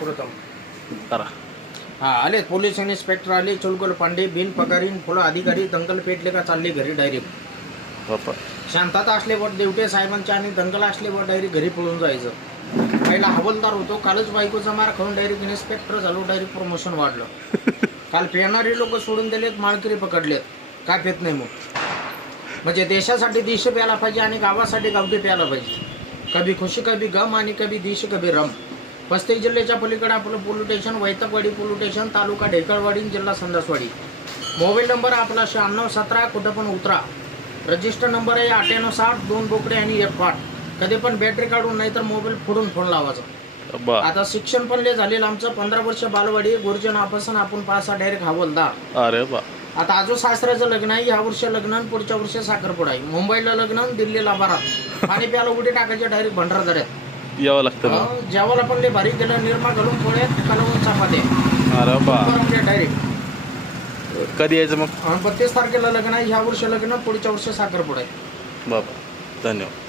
पुरतम करा. हा आले पोलीस इन्स्पेक्टर आले चुलकुल पांडे बिन पगारीन फुलं अधिकारी दंगल पेटले का चालले घरी डायरेक्ट बापा. शांतता असल्यावर देवटे साहेबांच्या आणि दंगल असल्यावर डायरेक्ट घरी पळून जायचं. पहिला हवालदार होतो कालच बायकोचा मार खाऊन डायरेक्ट इन्स्पेक्टर झालो डायरेक्ट प्रमोशन वाढलं. काल पेणारे लोक सोडून दिलेत माळकरी पकडलेत काय पेत नाही मग म्हणजे देशासाठी देश प्यायला पाहिजे आणि गावासाठी गावठी प्यायला पाहिजे. कभी खुशी कभी गम आणि कभी देश कभी रम. 35 जिल्ह्याच्या पलीकडे आपलं पोलीस स्टेशन वैतकवाडी पोलीस स्टेशन तालुका ढेकळवाडी जिल्हा संडासवाडी. मोबाईल नंबर आपला 9617 कुठं पण उतरा. रजिस्टर नंबर आहे 9860 2 बोकडे आणि 1 पाट. कधी पण बॅटरी काढून नाही तर मोबाईल फोडून फोन लावायचा. बा. आता शिक्षण पण लय झालेलं आमचं 15 वर्ष बालवाडी गुरुजन आपासून आपण 5 डायरेक्ट हवालदार. अरे बा. आता आजो सासऱ्याचं लग्न आहे या वर्षी लग्न आणि पुढच्या वर्षी साखरपुडा आहे. मुंबईला लग्न दिल्लीला बारात पाणी प्यायला उडी टाकायचे डायरेक्ट भंडारदऱ्यात यावं लागतं मग. जेवायला पण लय भारी केलं निरमा घालून पोळ्यात कालवून चपात्या अरे बा. डायरेक्ट. कधी यायचं मग? 32 तारखेला लग्न आहे ह्या वर्षी लग्न पुढच्या वर्षी साखरपुडा आहे. बाबा धन्यवाद.